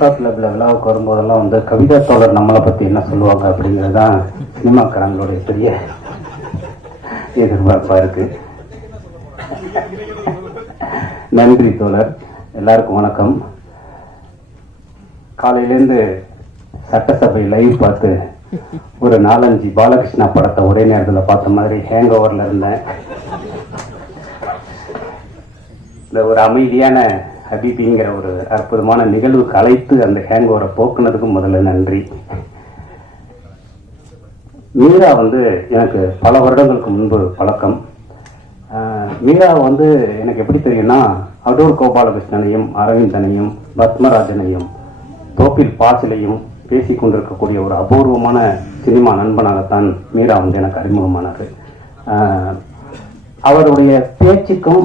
இன்சாப் கிளப்ல விழாவுக்கு வரும்போதெல்லாம் வந்து கவிதா தோழர் நம்மளை பற்றி என்ன சொல்லுவாங்க அப்படிங்கிறது தான் சினிமாக்காரங்களுடைய பெரிய எதிர்பார்ப்பாக இருக்கு. நன்றி தோழர். எல்லாருக்கும் வணக்கம். காலையிலேருந்து சட்டசபை லைவ் பார்த்து ஒரு 4-5 பாலகிருஷ்ணா படத்தை ஒரே நேரத்தில் பார்த்த மாதிரி ஹேங் ஓவரில் இருந்தேன். இந்த ஒரு அமைதியான ஹபீபிங்கிற ஒரு அற்புதமான நிகழ்வுக்கு அழைத்து அந்த ஹேங் ஓவரை போக்குனதுக்கு முதல்ல நன்றி. மீரா வந்து எனக்கு பல வருடங்களுக்கு முன்பு பழக்கம். மீரா வந்து எனக்கு எப்படி தெரியும்னா, அடூர் கோபாலகிருஷ்ணனையும் அரவிந்தனையும் பத்மராஜனையும் தோப்பில் பாசிலையும் பேசி கொண்டிருக்கக்கூடிய ஒரு அபூர்வமான சினிமா நண்பனாகத்தான் மீரா வந்து எனக்கு அறிமுகமானார். அவருடைய பேச்சுக்கும்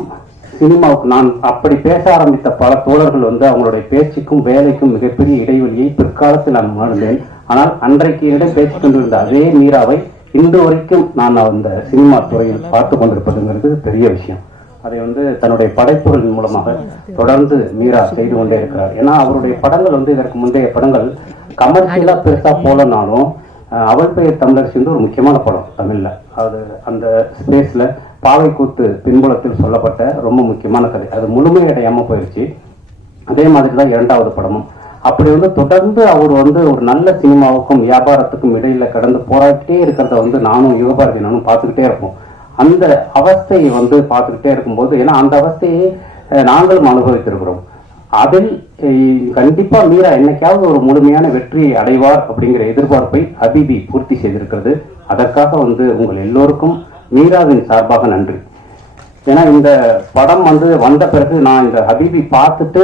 சினிமாவுக்கு நான் அப்படி பேச ஆரம்பித்த பல தோழர்கள் வந்து அவங்களுடைய பேச்சுக்கும் வேலைக்கும் மிகப்பெரிய இடைவெளியை பிற்காலத்தில் நான் உணர்ந்தேன். ஆனால் அன்றைக்கு என்னிடம் பேசிக் கொண்டிருந்த அதே மீராவை இன்று வரைக்கும் நான் அந்த சினிமா துறையில் பார்த்து கொண்டிருப்பதுங்கிறது பெரிய விஷயம். அதை வந்து தன்னுடைய படைப்புகளின் மூலமாக தொடர்ந்து மீரா செய்து கொண்டே இருக்கிறார். ஏன்னா அவருடைய படங்கள் வந்து இதற்கு முந்தைய படங்கள் கமர்ஷியலா பெருசா போலனாலும் அவள் பெயர் தமிழரசி வந்து ஒரு முக்கியமான படம் தமிழ்ல. அது அந்த ஸ்பேஸ்ல பாவைக்கூத்து பின்புலத்தில் சொல்லப்பட்ட ரொம்ப முக்கியமான கதை. அது முழுமையடையாம போயிடுச்சு. அதே மாதிரி தான் இரண்டாவது படமும். அப்படி வந்து தொடர்ந்து அவர் வந்து ஒரு நல்ல சினிமாவுக்கும் வியாபாரத்துக்கும் இடையில கடந்து போராடிட்டே இருக்கிறத வந்து நானும் யுகபாரதி நானும் பார்த்துக்கிட்டே இருப்போம். அந்த அவஸ்தையை வந்து பார்த்துக்கிட்டே இருக்கும்போது, ஏன்னா அந்த அவஸ்தையை நாங்களும் அனுபவித்திருக்கிறோம். அதில் கண்டிப்பா மீரா என்னைக்காவது ஒரு முழுமையான வெற்றியை அடைவார் அப்படிங்கிற எதிர்பார்ப்பை ஹபீபி பூர்த்தி செய்திருக்கிறது. அதற்காக வந்து உங்கள் எல்லோருக்கும் மீராவின் சார்பாக நன்றி. ஏன்னா இந்த படம் வந்து வந்த பிறகு நான் இந்த ஹபீபி பார்த்துட்டு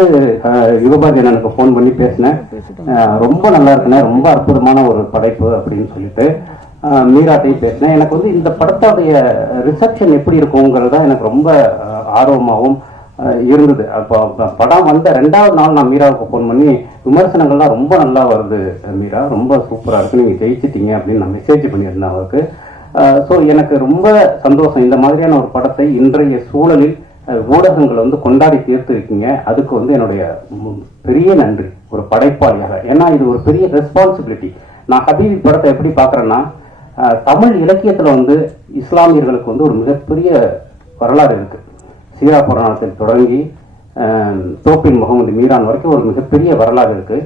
யுகபாரதி எனக்கு ஃபோன் பண்ணி பேசினேன். ரொம்ப நல்லா இருக்குண்ணே, ரொம்ப அற்புதமான ஒரு படைப்பு அப்படின்னு சொல்லிட்டு மீராட்டையும் பேசினேன். எனக்கு வந்து இந்த படத்தோடைய ரிசப்ஷன் எப்படி இருக்குங்கிறது தான் எனக்கு ரொம்ப ஆர்வமாகவும் இருந்தது. அப்போ படம் வந்த 2வது நாள் நான் மீராவுக்கு ஃபோன் பண்ணி விமர்சனங்கள்லாம் ரொம்ப நல்லா வருது மீரா, ரொம்ப சூப்பராக இருக்கு, நீங்கள் ஜெயிச்சிட்டீங்க அப்படின்னு நான் மெசேஜ் பண்ணியிருந்தேன் அவருக்கு. ஸோ எனக்கு ரொம்ப சந்தோஷம். இந்த மாதிரியான ஒரு படத்தை இன்றைய சூழலில் ஊடகங்கள் வந்து கொண்டாடி தீர்த்து இருக்கீங்க. அதுக்கு வந்து என்னுடைய பெரிய நன்றி ஒரு படைப்பாளியாக. ஏன்னா இது ஒரு பெரிய ரெஸ்பான்சிபிலிட்டி. நான் ஹபீபி படத்தை எப்படி பார்க்குறேன்னா, தமிழ் இலக்கியத்தில் வந்து இஸ்லாமியர்களுக்கு வந்து ஒரு மிகப்பெரிய வரலாறு இருக்கு. சீரா புராணத்தில் தொடங்கி தோப்பின் முகமது மீரான் வரைக்கும் ஒரு மிகப்பெரிய வரலாறு இருக்கு.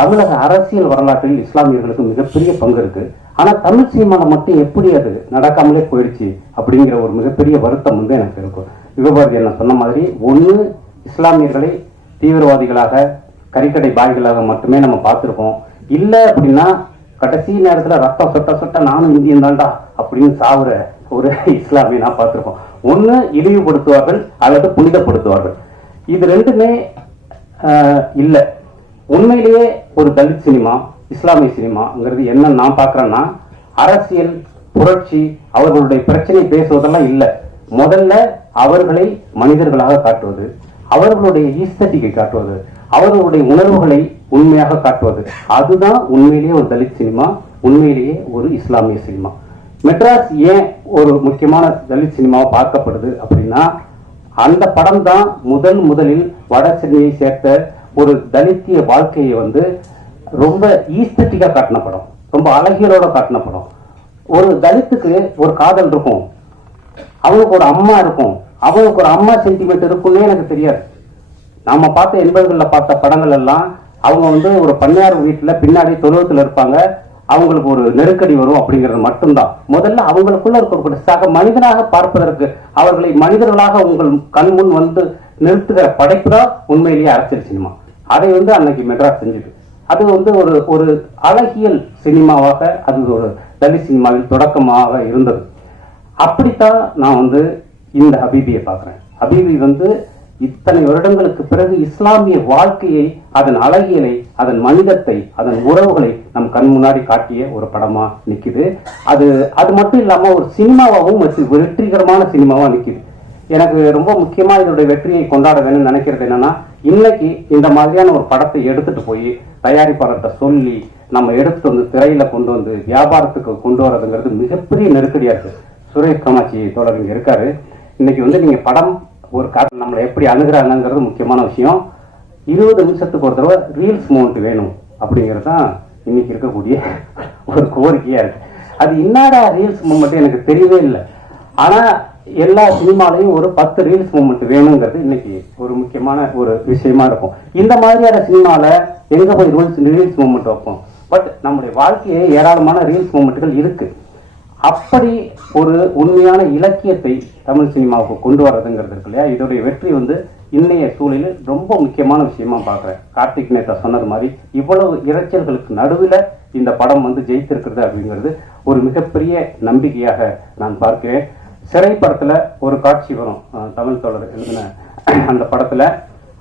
தமிழக அரசியல் வரலாற்றில் இஸ்லாமியர்களுக்கு மிகப்பெரிய பங்கு இருக்கு. ஆனா தமிழ் சினிமாவில் மட்டும் எப்படி அது நடக்காமலே போயிடுச்சு அப்படிங்கிற ஒரு மிகப்பெரிய வருத்தம் வந்து எனக்கு இருக்கும். யுகபாரதி என்ன சொன்ன மாதிரி, ஒன்று இஸ்லாமியர்களை தீவிரவாதிகளாக கறிக்கடை பாய்களாக மட்டுமே நம்ம பார்த்துருக்கோம். இல்லை அப்படின்னா கடைசி நேரத்தில் ரத்தம் சொட்ட சொட்ட நானும் இந்தியன் தாண்டா அப்படின்னு சாவுற ஒரு இஸ்லாமிய நான் பார்த்துருக்கோம். ஒன்று இழிவுபடுத்துவார்கள் அல்லது புனிதப்படுத்துவார்கள். இது ரெண்டுமே இல்லை. உண்மையிலேயே ஒரு தலித் சினிமா இஸ்லாமிய சினிமாங்கிறது என்ன நான் பார்க்குறேன்னா, அரசியல் புரட்சி அவர்களுடைய பிரச்சனை பேசுவதெல்லாம் இல்லை. முதல்ல அவர்களை மனிதர்களாக காட்டுவது, அவர்களுடைய ஈஸ்தட்டிக்கை காட்டுவது, அவர்களுடைய உணர்வுகளை உண்மையாக காட்டுவது, அதுதான் உண்மையிலேயே ஒரு தலித் சினிமா, உண்மையிலேயே ஒரு இஸ்லாமிய சினிமா. மெட்ராஸ் ஏன் ஒரு முக்கியமான தலித் சினிமாவை பார்க்கப்படுது அப்படின்னா, அந்த படம் தான் முதலில் வட சென்னையை சேர்த்த ஒரு தலித்திய வாழ்க்கையை வந்து ரொம்ப ஈஸ்தட்டிக்கா காட்டின படம், ரொம்ப அழகியலோட காட்டின படம். ஒரு தலித்துக்கு ஒரு காதல் இருக்கும், அவனுக்கு ஒரு அம்மா இருக்கும், அவனுக்கு ஒரு அம்மா சென்டிமெண்ட் இருக்குன்னே எனக்கு தெரியாது. நாம பார்த்த 80களில் பார்த்த படங்கள் எல்லாம் அவங்க வந்து ஒரு பண்ணையார் வீட்டுல பின்னாடி தொழுவத்தில் இருப்பாங்க, அவங்களுக்கு ஒரு நெருக்கடி வரும் அப்படிங்கிறது மட்டும்தான். முதல்ல அவங்களுக்குள்ள இருக்கக்கூடிய சக மனிதனாக பார்ப்பதற்கு, அவர்களை மனிதர்களாக உங்கள் கண் முன் வந்து நிறுத்துகிற படைப்பு தான் உண்மையிலேயே அரசியல் சினிமா. அதை வந்து அன்னைக்கு மெட்ராஸ் செஞ்சது. அது வந்து ஒரு அழகியல் சினிமாவாக, அது ஒரு தலித் சினிமாவில் தொடக்கமாக இருந்தது. அப்படித்தான் நான் வந்து இந்த ஹபீபியை பார்க்குறேன். ஹபீபி வந்து இத்தனை வருடங்களுக்கு பிறகு இஸ்லாமிய வாழ்க்கையை, அதன் அழகியலை, அதன் மனிதத்தை, அதன் உறவுகளை நம் கண் முன்னாடி காட்டிய ஒரு படமா நிக்குது. அது மட்டும் இல்லாம ஒரு சினிமாவாகவும் வெற்றிகரமான சினிமாவா நிக்குது. எனக்கு ரொம்ப முக்கியமா இதோடைய வெற்றியை கொண்டாட வேணும்னு நினைக்கிறது என்னன்னா, இன்னைக்கு இந்த மாதிரியான ஒரு படத்தை எடுத்துட்டு போய் தயாரிப்பாளர்கிட்ட சொல்லி நம்ம எடுத்துட்டு வந்து திரையில கொண்டு வந்து வியாபாரத்துக்கு கொண்டு வரதுங்கிறது மிகப்பெரிய நெருக்கடியா இருக்கு. சுரேஷ் காமாட்சி தோழர் இங்க இருக்காரு. இன்னைக்கு வந்து நீங்க படம் ஒரு நம்மளை எப்படி அணுகிறாங்கிறது முக்கியமான விஷயம். 20 நிமிஷத்துக்கு ஒரு தடவை ரீல்ஸ் மூமெண்ட் வேணும் அப்படிங்கிறது தான் இன்னைக்கு இருக்கக்கூடிய ஒரு கோரிக்கையா இருக்கு. அது என்னடா ரீல்ஸ் மூமெண்ட் எனக்கு தெரியவே இல்லை. ஆனா எல்லா சினிமாலையும் ஒரு 10 ரீல்ஸ் மூமெண்ட் வேணுங்கிறது இன்னைக்கு ஒரு முக்கியமான ஒரு விஷயமா இருக்கும். இந்த மாதிரியான சினிமால எங்க போய் ரீல்ஸ் மூமெண்ட் வைப்போம்? பட் நம்முடைய வாழ்க்கையே ஏராளமான ரீல்ஸ் மூமெண்ட்டுகள் இருக்கு. அப்படி ஒரு உண்மையான இலக்கியத்தை தமிழ் சினிமாவுக்கு கொண்டு வர்றதுங்கிறது இருக்கு இல்லையா, இதோடைய வெற்றி இன்னைய சூழலில் ரொம்ப முக்கியமான விஷயமா பார்க்குறேன். கார்த்திக் நேதா சொன்னது மாதிரி இவ்வளவு இரைச்சல்களுக்கு நடுவில் இந்த படம் ஜெயித்திருக்கிறது அப்படிங்கிறது ஒரு மிகப்பெரிய நம்பிக்கையாக நான் பார்க்கிறேன். சிறை படத்துல ஒரு காட்சி வரும், தமிழ் தோழர் எழுதின அந்த படத்துல.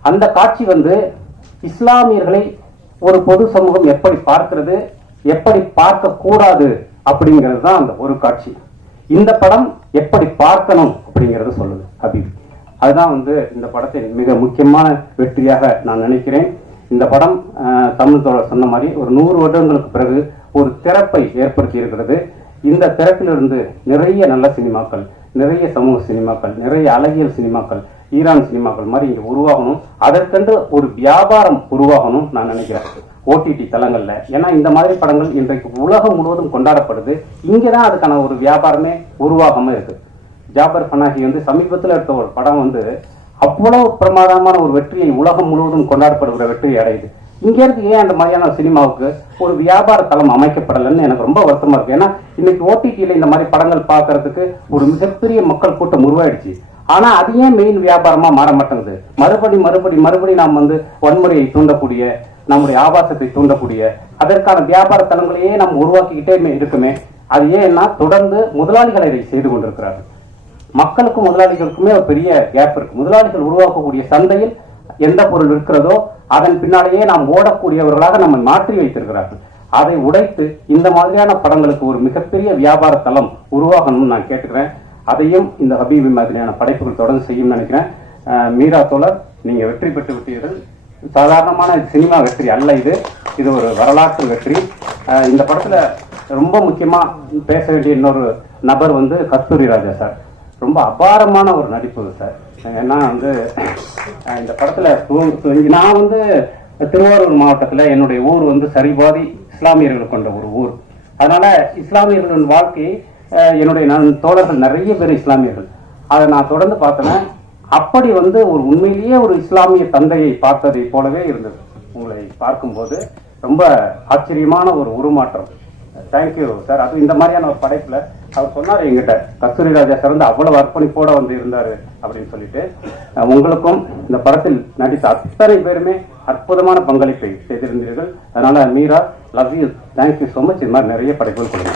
அந்த காட்சி இஸ்லாமியர்களை ஒரு பொது சமூகம் எப்படி பார்க்கிறது, எப்படி பார்க்க கூடாது அப்படிங்கிறது தான் அந்த ஒரு காட்சி. இந்த படம் எப்படி பார்க்கணும் அப்படிங்கறது சொல்லுது ஹபீப். அதுதான் இந்த படத்தின் மிக முக்கியமான வெற்றியாக நான் நினைக்கிறேன். இந்த படம் தமிழ் தோழர் சொன்ன மாதிரி ஒரு 100 வருடங்களுக்கு பிறகு ஒரு திறப்பை ஏற்படுத்தி இருக்கிறது. இந்த திறப்பிலிருந்து நிறைய நல்ல சினிமாக்கள், நிறைய சமூக சினிமாக்கள், நிறைய அழகியல் சினிமாக்கள், ஈரான் சினிமாக்கள் மாதிரி இங்க உருவாகணும். அதற்கென்று ஒரு வியாபாரம் உருவாகணும் நான் நினைக்கிறேன் ஓடிடி தளங்கள்ல. ஏன்னா இந்த மாதிரி படங்கள் இன்றைக்கு உலகம் முழுவதும் கொண்டாடப்படுது. இங்கதான் அதுக்கான ஒரு வியாபாரமே உருவாகாம இருக்கு. ஜாபர் பனாகி சமீபத்தில் எடுத்த ஒரு படம் அவ்வளவு பிரமாதமான ஒரு வெற்றியை உலகம் முழுவதும் கொண்டாடப்படுகிற வெற்றியை அடையுது. இங்க இருக்கு ஏன் அந்த மாதிரியான சினிமாவுக்கு ஒரு வியாபார தளம் அமைக்கப்படலைன்னு எனக்கு ரொம்ப வருத்தமா இருக்கு. ஏன்னா இன்னைக்கு ஓடிடியில இந்த மாதிரி படங்கள் பார்க்கறதுக்கு ஒரு மிகப்பெரிய மக்கள் கூட்டம் உருவாயிடுச்சு. ஆனா அது ஏன் மெயின் வியாபாரமா மாற மாட்டேங்குது? மறுபடி நாம் வன்முறையை தூண்டக்கூடிய, நம்முடைய ஆபாசத்தை தூண்டக்கூடிய அதற்கான வியாபார தளங்களையே நாம் உருவாக்கிக்கிட்டே இருக்குமே. அது ஏன்னா தொடர்ந்து முதலாளிகள் இதை செய்து கொண்டிருக்கிறார்கள். மக்களுக்கும் முதலாளிகளுக்குமே ஒரு பெரிய கேப் இருக்கு. முதலாளிகள் உருவாக்கக்கூடிய சந்தையில் எந்த பொருள் இருக்கிறதோ அதன் பின்னாலேயே நாம் ஓடக்கூடியவர்களாக நம்ம மாற்றி வைத்திருக்கிறார்கள். அதை உடைத்து இந்த மாதிரியான படங்களுக்கு ஒரு மிகப்பெரிய வியாபார தளம் உருவாகணும்னு நான் கேட்டுக்கிறேன். அதையும் இந்த ஹபீபி மாதிரியான படைப்புகள் தொடர்ந்து செய்யும் நினைக்கிறேன். மீரா தோழர், நீங்க வெற்றி பெற்று விட்டீர்கள். சாதாரணமான சினிமா வெற்றி அல்ல இது ஒரு வரலாற்று வெற்றி. இந்த படத்துல ரொம்ப முக்கியமா பேச வேண்டிய இன்னொரு நபர் கஸ்தூரி ராஜா சார். ரொம்ப அபாரமான ஒரு நடிப்பு சார். ஏன்னா இந்த படத்துல நான் திருவாரூர் மாவட்டத்துல என்னுடைய ஊர் சரிபாதி இஸ்லாமியர்கள் கொண்ட ஒரு ஊர். அதனால இஸ்லாமியர்களின் வாழ்க்கை என்னுடைய தோழர்கள் நிறைய பேர் இஸ்லாமியர்கள். அதை நான் தொடர்ந்து பார்த்தேன். அப்படி ஒரு உண்மையிலேயே ஒரு இஸ்லாமிய தந்தையை பார்த்ததை போலவே இருந்தது. உங்களை பார்க்கும்போது ரொம்ப ஆச்சரியமான ஒரு உருமாற்றம். Thank you sir. அது இந்த மாதிரியான ஒரு படைப்புல அவர் சொன்னார் எங்கிட்ட, கஸ்தூரி ராஜா சார் அவ்வளவு அர்ப்பணிப்போட இருந்தாரு அப்படின்னு சொல்லிட்டு. உங்களுக்கும் இந்த படத்தில் நடித்த அத்தனை பேருமே அற்புதமான பங்களிப்பை செய்திருந்தீர்கள். அதனால Meera, love you, thank you so much. இது மாதிரி நிறைய படைப்புகள் கொடுங்க.